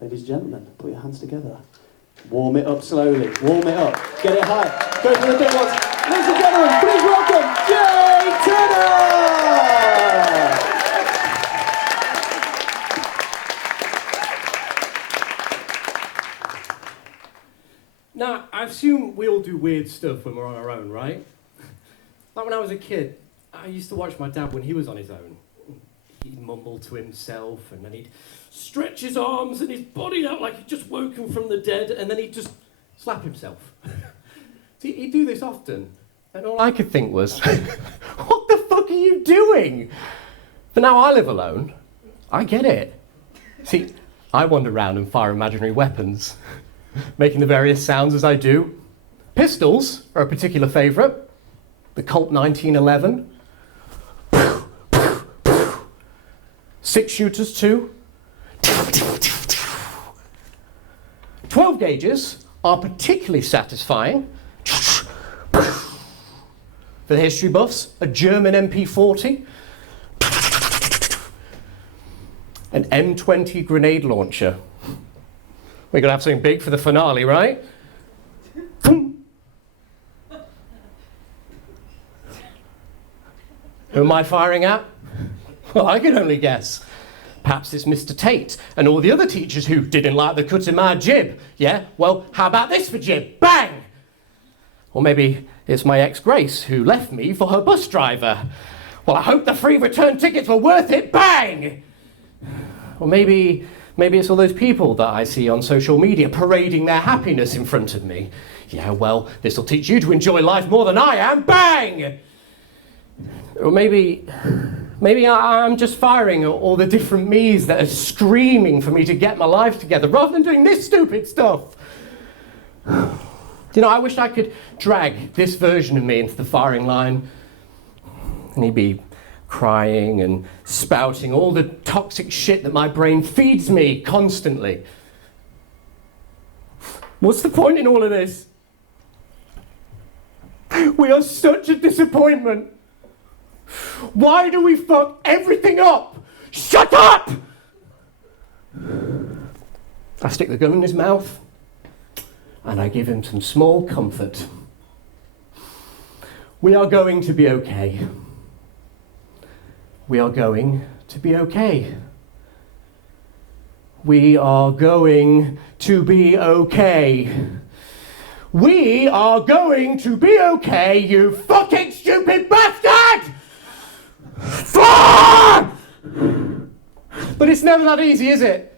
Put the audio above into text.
Ladies and gentlemen, put your hands together. Warm it up slowly. Warm it up. Get it high. Go for the big ones. Ladies and gentlemen, please welcome Jay Turner! Now, I assume we all do weird stuff when we're on our own, right? Like when I was a kid, I used to watch my dad when he was on his own. He'd mumble to himself, and then he'd stretch his arms and his body out like he'd just woken from the dead, and then he'd just slap himself. See, he'd do this often, and all I could think was, what the fuck are you doing? But now I live alone. I get it. See, I wander around and fire imaginary weapons, making the various sounds as I do. Pistols are a particular favourite. The Colt 1911. 6-shooters too. 12 gauges are particularly satisfying. For the history buffs, a German MP40. An M20 grenade launcher. We're going to have something big for the finale, right? Who am I firing at? Well, I can only guess. Perhaps it's Mr. Tate and all the other teachers who didn't like the cut in my jib. Yeah, well, how about this for jib? Bang! Or maybe it's my ex-Grace who left me for her bus driver. Well, I hope the free return tickets were worth it. Bang! Or maybe it's all those people that I see on social media parading their happiness in front of me. Yeah, well, this will teach you to enjoy life more than I am. Bang! Or maybe I'm just firing at all the different me's that are screaming for me to get my life together rather than doing this stupid stuff. You know, I wish I could drag this version of me into the firing line, and he'd be crying and spouting all the toxic shit that my brain feeds me constantly. What's the point in all of this? We are such a disappointment. Why do we fuck everything up? Shut up! I stick the gun in his mouth and I give him some small comfort. We are going to be okay. We are going to be okay. We are going to be okay. We are going to be okay, you fucking stupid bastard! Fuck! But it's never that easy, is it?